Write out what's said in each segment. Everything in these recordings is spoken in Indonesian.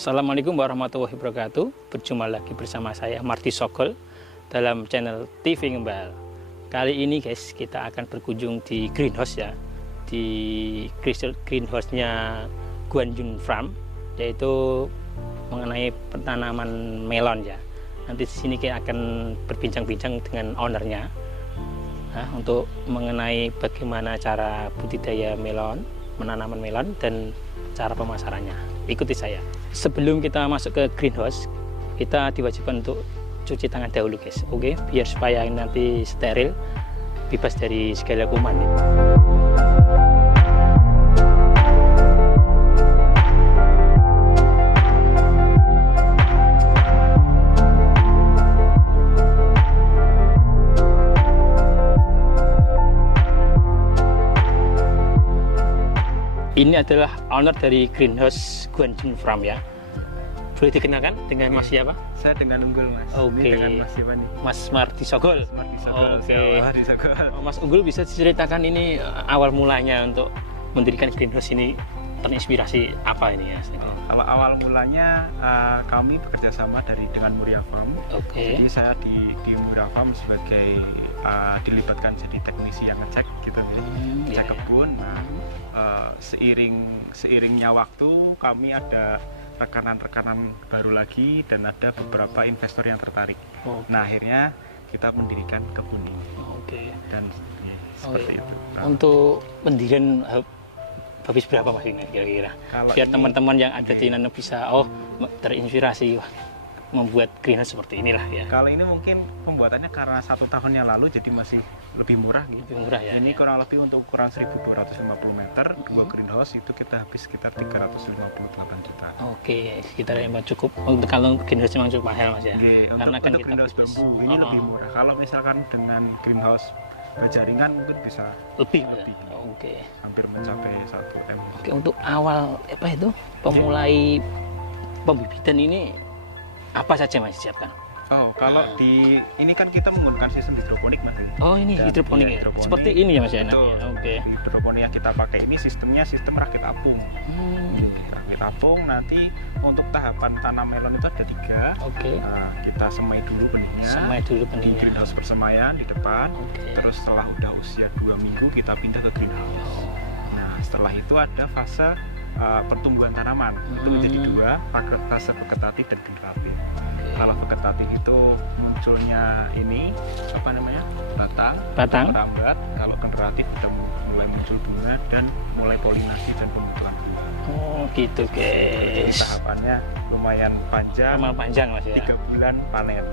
Assalamualaikum warahmatullahi wabarakatuh. Berjumpa lagi bersama saya Marty Sogol dalam channel TV Ngembal. Kali ini guys, kita akan berkunjung di greenhouse ya, di greenhouse-nya Guanjun Farm, yaitu mengenai penanaman melon ya. Nanti di sini kita akan berbincang-bincang dengan ownernya untuk mengenai bagaimana cara budidaya melon, menanaman melon, dan cara pemasarannya. Ikuti saya. Sebelum kita masuk ke greenhouse, kita diwajibkan untuk cuci tangan dahulu guys, oke? Biar supaya nanti steril, bebas dari segala kuman ya. Ini adalah owner dari greenhouse Guanjun Farm ya. Boleh dikenalkan dengan Mas siapa? Saya dengan Unggul Mas. Oke. Ini dengan Mas siapa nih? Mas Marty Sogol. Mas Marty Sogol. Oke. Marty Sogol. Mas Unggul bisa diceritakan ini awal mulanya untuk mendirikan greenhouse ini terinspirasi apa ini ya? Kalau awal mulanya kami bekerja sama dengan Muria Farm. Oke. Jadi saya di Muria Farm sebagai dilibatkan jadi teknisi yang ngecek gitu, cek kebun. Nah, seiringnya waktu kami ada rekanan-rekanan baru lagi dan ada beberapa investor yang tertarik. Nah, akhirnya kita mendirikan kebun ini. Dan seperti itu. Untuk pendirian habis berapa Mas ini kira-kira? Biar teman-teman yang ada di Nano bisa terinspirasi membuat greenhouse seperti inilah ya. Kalau ini mungkin pembuatannya karena 1 tahun yang lalu jadi masih lebih murah gitu. Lebih murah ya. Ini kurang lebih untuk ukuran 1250 meter, dua greenhouse itu kita habis sekitar 358 juta. Oke, sekitar emang cukup. Untuk kalau greenhouse memang cukup mahal Mas ya. Karena kan untuk greenhouse bambu ini lebih murah. Kalau misalkan dengan greenhouse bajaringan mungkin bisa lebih. Oke. Hampir mencapai 1 M. Oke, untuk awal pemulai pembibitan ini apa saja Mas siapkan? Oh, kalau ini kan kita menggunakan sistem hidroponik Mas. Oh, ini hidroponik ya. Seperti ini ya Mas ya. Oke. Hidroponik yang kita pakai ini sistemnya sistem rakit apung. Rakit apung, nanti untuk tahapan tanam melon itu ada 3. Oke. Nah, kita semai dulu benihnya. Di greenhouse persemaian di depan. Terus setelah udah usia 2 minggu kita pindah ke greenhouse. Nah, setelah itu ada fase pertumbuhan tanaman. Itu menjadi 2, fase vegetatif dan generatif. Kalau vegetatif itu munculnya ini batang merambat. Kalau generatif sudah mulai muncul bunga dan mulai polinasi dan pembentukan bunga. Oh gitu guys. Tahapannya lumayan panjang. Mas ya. 3 bulan panen.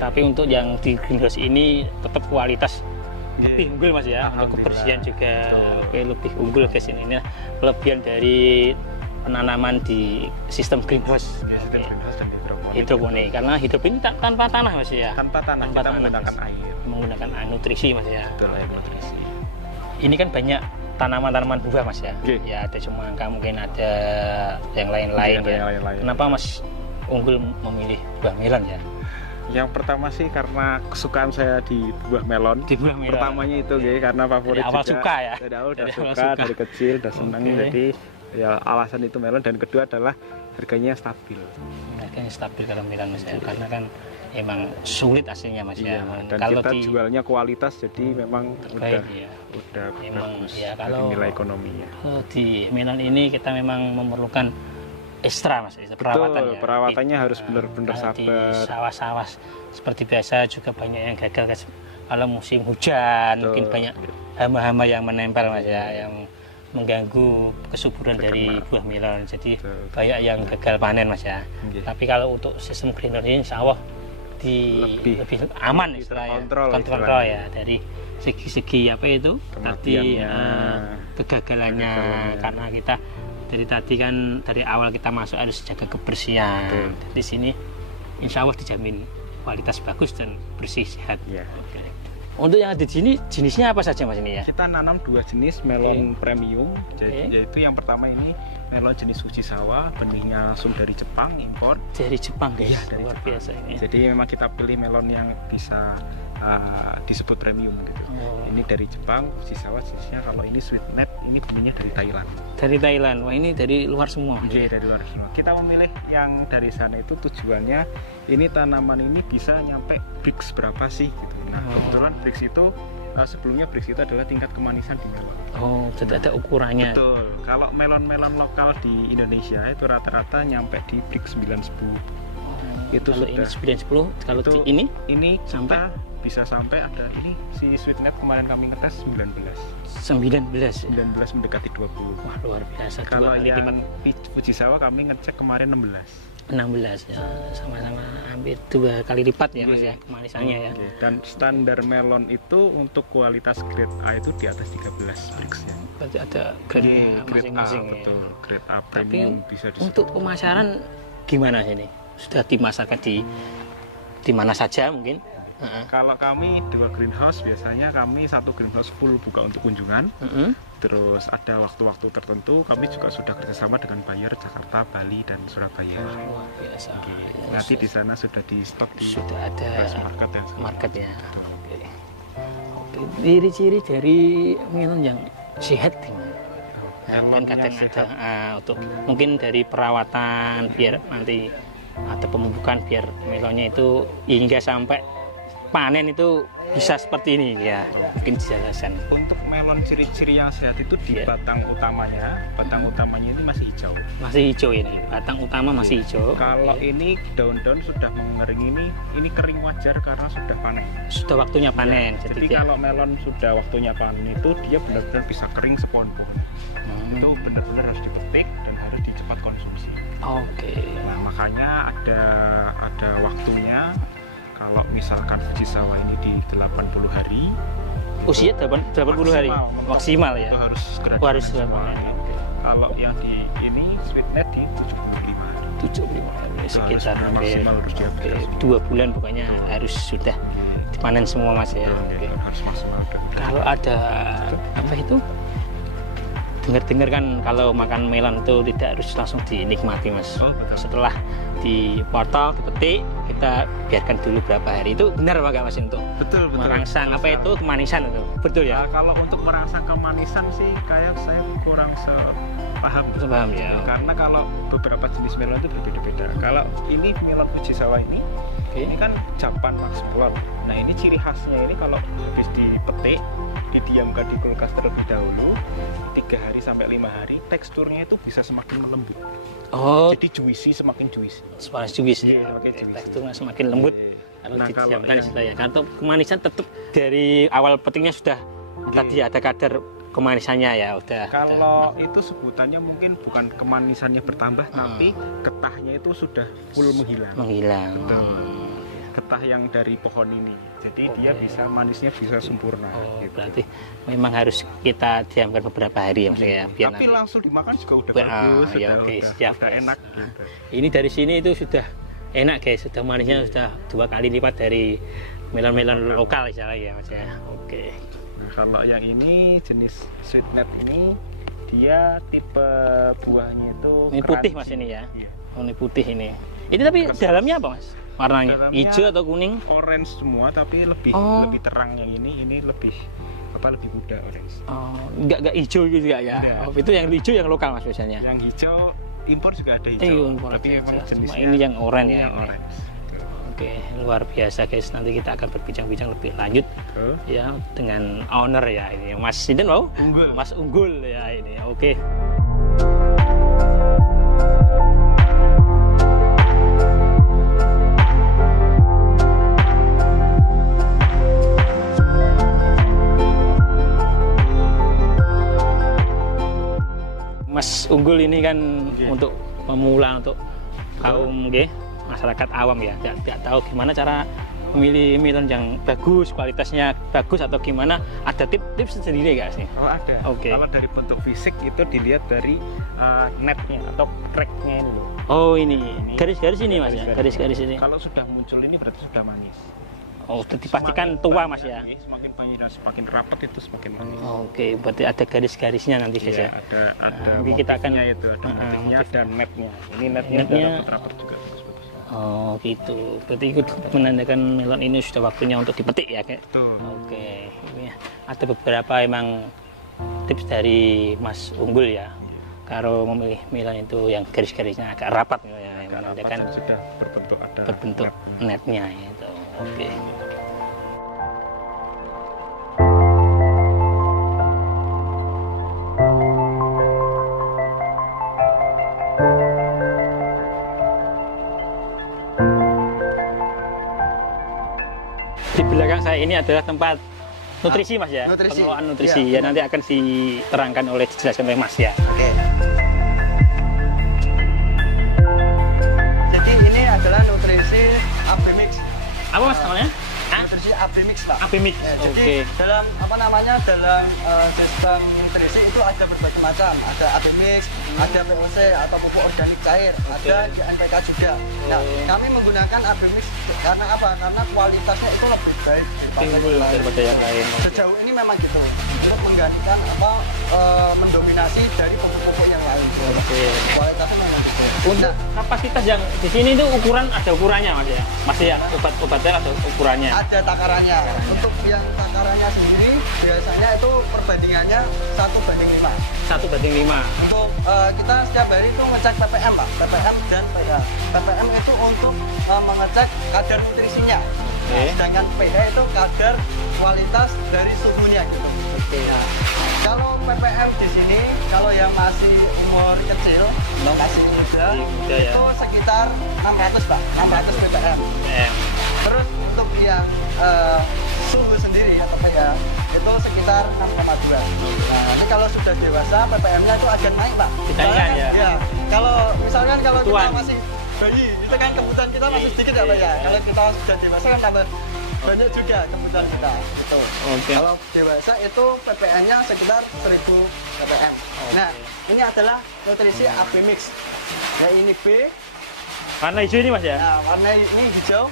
Tapi untuk yang di greenhouse ini tetap kualitas lebih unggul Mas ya. Untuk kebersihan juga lebih unggul guys ini. Kelebihan dari penanaman di sistem greenhouse. Sistem greenhouse dan hidroponik. Karena hidroponik tanpa tanah Mas ya. Tanpa tanah, kita menggunakan air. Menggunakan air nutrisi Mas ya. Betul, air nutrisi. Ini kan banyak tanaman-tanaman buah Mas ya. Ya ada semangka, mungkin ada yang lain-lain ya. Kenapa Mas Unggul memilih buah melon ya? Yang pertama sih karena kesukaan saya di buah melon. Pertamanya itu karena favorit dari awal juga. Suka ya. Dari awal udah suka, dari kecil udah senang. Jadi ya alasan itu melon, dan kedua adalah harganya stabil. Harganya stabil kalau melon Mas ya. Karena kan emang sulit aslinya Mas ya. Dan kalau kita jualnya kualitas, jadi memang udah bagus ya, kalau nilai ekonominya. Di melon ini kita memang memerlukan ekstra Mas, perawatan ya. Perawatannya harus benar-benar sabar. Di sawah-sawah seperti biasa juga banyak yang gagal kalau musim hujan. Mungkin banyak hama-hama yang menempel Mas ya, yang mengganggu kesuburan dari buah melon. Jadi banyak yang gagal panen Mas ya. Tapi kalau untuk sistem greenhouse ini insya Allah lebih aman istilahnya, kontrol ya, dari segi-segi kegagalannya. Karena kita dari awal kita masuk harus jaga kebersihan. Di sini insya Allah dijamin kualitas bagus dan bersih sehat. Untuk yang ada di sini jenisnya apa saja Mas ini ya? Kita nanam 2 jenis melon premium. Yaitu yang pertama ini melon jenis Fujisawa, benihnya langsung dari Jepang, impor. Dari Jepang guys, Iya, dari luar Jepang. biasa ini. Jadi memang kita pilih melon yang bisa disebut premium gitu. Oh. Ini dari Jepang, Fujisawa jenisnya. Kalau ini Sweetnet, ini benihnya dari Thailand. Dari Thailand, wah ini dari luar semua. Iya, dari luar semua. Kita memilih yang dari sana itu tujuannya ini tanaman ini bisa nyampe BRICS berapa sih gitu. Nah, kebetulan BRICS itu sebelumnya BRICS itu adalah tingkat kemanisan di melon. Oh, jadi ada ukurannya. Betul. Kalau melon-melon lokal di Indonesia itu rata-rata nyampe di BRICS 9-10. Itu kalau sudah. ini 9-10, kalau Itu ini sampai sampai? bisa sampai ada ini si Sweetnet kemarin kami ngetes 19. 19 ya. 19 mendekati 20. Wah, luar biasa. Kalau Dua kali yang lipat. Fujisawa kami ngecek kemarin 16. 16 ya, sama-sama hampir 2 kali lipat ya Mas ya kemanisannya ya. Oke. Dan standar melon itu untuk kualitas grade A itu di atas 13 BRICS ya. Berarti ada grade Grade A, masing-masing ya. betul. Grade A Tapi premium bisa disebut. untuk pemasaran gimana ini? Sudah dimasarkan di mana saja mungkin? Kalau kami 2 greenhouse, biasanya kami 1 greenhouse full buka untuk kunjungan. Terus ada waktu-waktu tertentu kami juga sudah kerjasama dengan buyer Jakarta, Bali, dan Surabaya. Luar biasa. Ya, Nanti di sana sudah di stok di sudah ada Rice market ya. market ya. Oke. Oke. Ciri-ciri dari melon yang sehat gimana? Nah, Melon kan yang kadang ada sehat. untuk mungkin dari perawatan biar nanti ada pemupukan biar melonnya itu hingga sampai panen itu bisa seperti ini ya, mungkin dijelaskan. Untuk melon ciri-ciri yang sehat itu di Iya. batang utamanya ini masih hijau. Masih hijau ini, batang utama masih hijau. Kalau Oke. ini daun-daun sudah mengering ini kering wajar karena sudah panen. Sudah waktunya panen, Ya, jadi jadi dia- kalau melon sudah waktunya panen itu dia benar-benar bisa kering sepohon-pohon. Itu benar-benar harus dipetik dan harus cepat konsumsi. Oke. Nah, makanya ada waktunya. Kalau misalkan Fujisawa ini di 80 hari, Usia 80 hari mentok maksimal ya. itu harus segera Oh, harus dipanen semua. segera panen. Oke. Kalau yang di ini Sweetnet di 75 hari. 75 hari Itu sekitar harus hampir maksimal harus dihabiskan oke, semua. 2 bulan pokoknya harus sudah dipanen semua Mas ya. Betul, Oke. harus maksimal. Kalau ada apa itu? Dengar-dengar kan kalau makan melon itu tidak harus langsung dinikmati Mas. Oh, betul. Setelah dipotong, dipetik, kita biarkan dulu berapa hari. Itu benar apa enggak Mas untuk Betul, betul. merangsang apa itu kemanisan itu? Betul ya? Ya, kalau untuk merangsang kemanisan sih kayak saya kurang sepaham. Paham ya. Karena kalau beberapa jenis melon itu berbeda-beda. Kalau ini melon Fujisawa ini kan Japan Max Melon. Nah, ini ciri khasnya ini kalau habis dipetik, didiamkan di kulkas terlebih dahulu 3 hari sampai 5 hari, teksturnya itu bisa semakin melembut. Oh, Jadi juicy, semakin juicy. semakin juice Iya, ya. semakin Oke, juicy. teksturnya semakin lembut. Kalau Nah, kalau didiamkan yang- istilahnya. Kalau kemanisan tetap dari awal petiknya sudah tadi ada kadar kemanisannya ya udah. Kalau itu sebutannya mungkin bukan kemanisannya bertambah, tapi getahnya itu sudah full menghilang. menghilang. Betul. Getah yang dari pohon ini, jadi dia bisa manisnya bisa sempurna. Oh, gitu. berarti memang harus kita diamkan beberapa hari ya Mas ya, biar Tapi nanti. langsung dimakan juga udah Ah, bagus, ya, sudah, oke, udah, siap, udah guys. enak. Ah. Gitu. Ini dari sini itu sudah enak guys, sudah manisnya sudah 2 kali lipat dari melon-melon lokal istilahnya ya Mas ya. Oke. Nah, kalau yang ini jenis Sweetnet ini dia tipe buahnya itu Ini putih crunchy. Mas ini ya. Iya. Oh, ini putih ini. Ini tapi dalamnya apa Mas? Warnanya Dalamnya- hijau atau kuning? Orange semua tapi lebih Oh. lebih terang yang ini lebih lebih muda orange. Oh, enggak hijau gitu ya? Enggak. Oh, itu yang hijau yang lokal Mas biasanya. Yang hijau impor juga ada hijau, Impor tapi ada memang hijau. jenisnya Cuma ini yang oranye ini ya. yang ini. orange. Oke, luar biasa guys. Nanti kita akan berbincang-bincang lebih lanjut Tuh. ya dengan owner ya ini Mas Sinten mau? Unggul. Mas Unggul ya ini. Oke. Mas Unggul ini kan Oke. untuk pemula, untuk kaum masyarakat awam ya, tidak tahu gimana cara memilih melon yang bagus, kualitasnya bagus atau gimana, ada tips sendiri nggak sih? Oh, ada. Oke. Kalau dari bentuk fisik itu dilihat dari netnya atau cracknya ini loh. Oh ini Ini. garis-garis ini Mas ya, Garis-garis. garis-garis ini. Kalau sudah muncul ini berarti sudah manis. Oh, sudah dipastikan tua Mas ya. Semakin panjang dan semakin rapat itu semakin wangi. Oke, berarti ada garis-garisnya nanti guys Iya, ya. ada Nanti kita akan itu, ada motifnya dan mapnya. Ini mapnya Mapnya- udah rapat juga bagus-bagus. Oh gitu, berarti ikut menandakan melon ini sudah waktunya untuk dipetik ya kayak. Tuh. Oke, ini ada beberapa emang tips dari Mas Unggul ya. Kalau memilih melon itu yang garis-garisnya agak rapat ya, yang Karena menandakan rapat dan sudah berbentuk map. netnya itu. Oke. Di belakang saya ini adalah tempat nutrisi Mas ya, Nutrisi. pengelolaan nutrisi Iya. ya, nanti akan diterangkan dijelaskan oleh Mas ya. Oke. Jadi ini adalah nutrisi Abimix. Apa Mas namanya? Nutrisi Abimix, Pak. Abimix. Jadi Oke. dalam dalam sistem nutrisi itu ada berbagai macam. Ada Abimix, ada POC atau pupuk organik cair, ada di NPK juga. Nah, kami menggunakan Abimix karena apa? Karena kualitasnya itu lebih baik Timbul daripada yang lain. Sejauh ini memang gitu untuk menggantikan mendominasi dari pupuk-pupuk yang lain. Oke. Kualitasnya memang gitu. Untuk kapasitas yang di sini itu ada ukurannya Mas ya? Masih ya obat-obatnya ada ukurannya. Ada takarannya. Untuk yang takarannya sendiri biasanya itu perbandingannya 1:5. 1:5. Untuk kita setiap hari itu ngecek ppm, Pak. ppm dan pH. ppm itu untuk mengecek kadar nutrisinya. Nah, Oke. sedangkan pH itu kadar kualitas dari suhunya gitu. Oke. Nah, kalau ppm di sini kalau yang masih umur kecil, masih muda, muda ya. itu sekitar 600, Pak. 600 ppm. Terus untuk yang suhu sendiri atau pH itu sekitar 6,2. Nah, nanti kalau sudah dewasa ppm-nya itu akan naik, Pak. Dinaikkan, Soalnya ya? Ya. Kalau misalkan kalau Kebutuhan. kita masih bayi, itu kan kebutuhan kita masih sedikit ya, Pak ya. Kalau kita sudah dewasa kan tambah banyak juga kebutuhan kita. Gitu. Oke. Kalau dewasa itu ppm-nya sekitar 1000 ppm. Nah, ini adalah nutrisi Abimix. Ya ini B. Warna hijau ini Mas ya? Nah, warna ini hijau.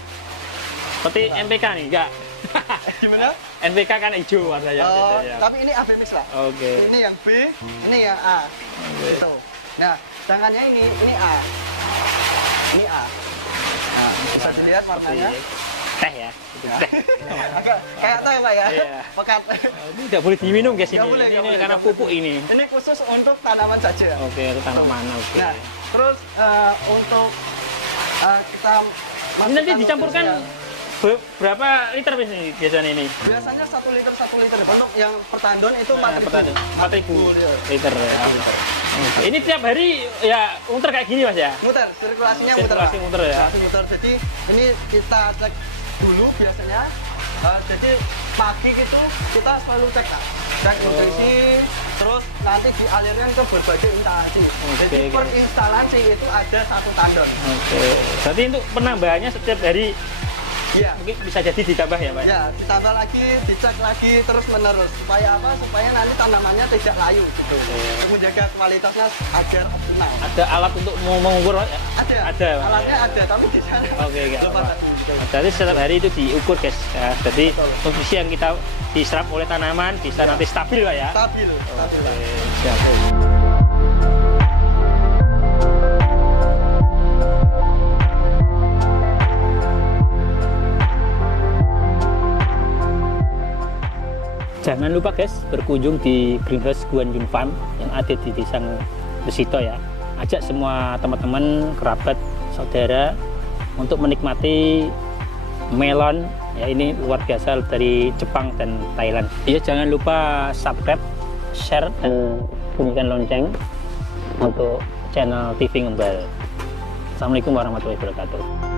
Seperti NPK nih, enggak? Gimana? NPK kan hijau warnanya. Oh, biasanya. tapi ini Abimix lah. Oke. Ini yang B, ini yang A. Gitu. Nah, sedangkannya ini A. Ini A. Nah, bisa dilihat warnanya. Teh ya, itu teh. Agak kayak teh, Pak ya. Iya. Pekat. Ini nggak boleh diminum guys ini. Nggak boleh, Ini nggak boleh, karena nggak boleh. pupuk ini. Ini khusus untuk tanaman saja. Oke, itu tanaman. Oke. Nah, terus untuk kita Ini nanti masukkan dicampurkan nutrisi berapa liter biasanya ini? biasanya 1 liter. Untuk yang per tandon itu 4.000. 4.000 liter ya. Oke. Ini tiap hari ya muter kayak gini Mas ya? Muter, sirkulasinya muter. Sirkulasi Pak. muter ya. Sirkulasi muter. Jadi ini kita cek dulu biasanya. Jadi pagi gitu kita selalu cek, Kak. Cek nutrisi, terus nanti dialirkan ke berbagai instalasi. Jadi Oke. per instalasi itu ada 1 tandon. Oke. Berarti untuk penambahannya setiap hari Iya. mungkin bisa jadi ditambah ya Pak? Ya, ditambah lagi, dicek lagi terus menerus. Supaya apa? Supaya nanti tanamannya tidak layu gitu. Untuk menjaga kualitasnya agar optimal. Ada alat untuk mengukur ya? Ada. Ada, Pak. Alatnya ada, tapi di sana. Oke, nggak belum apa-apa. ada. Gitu. Jadi setiap hari itu diukur guys. Ya, jadi Betul. nutrisi yang kita diserap oleh tanaman bisa nanti stabil Pak ya? Stabil, stabil. Pak. Siap. Jangan lupa guys berkunjung di Greenhouse Guan Yun Farm yang ada di Desa Besito ya. Ajak semua teman-teman, kerabat, saudara untuk menikmati melon ya, ini luar biasa dari Jepang dan Thailand. Ya, jangan lupa subscribe, share dan bunyikan lonceng untuk channel TV Ngembal. Assalamualaikum warahmatullahi wabarakatuh.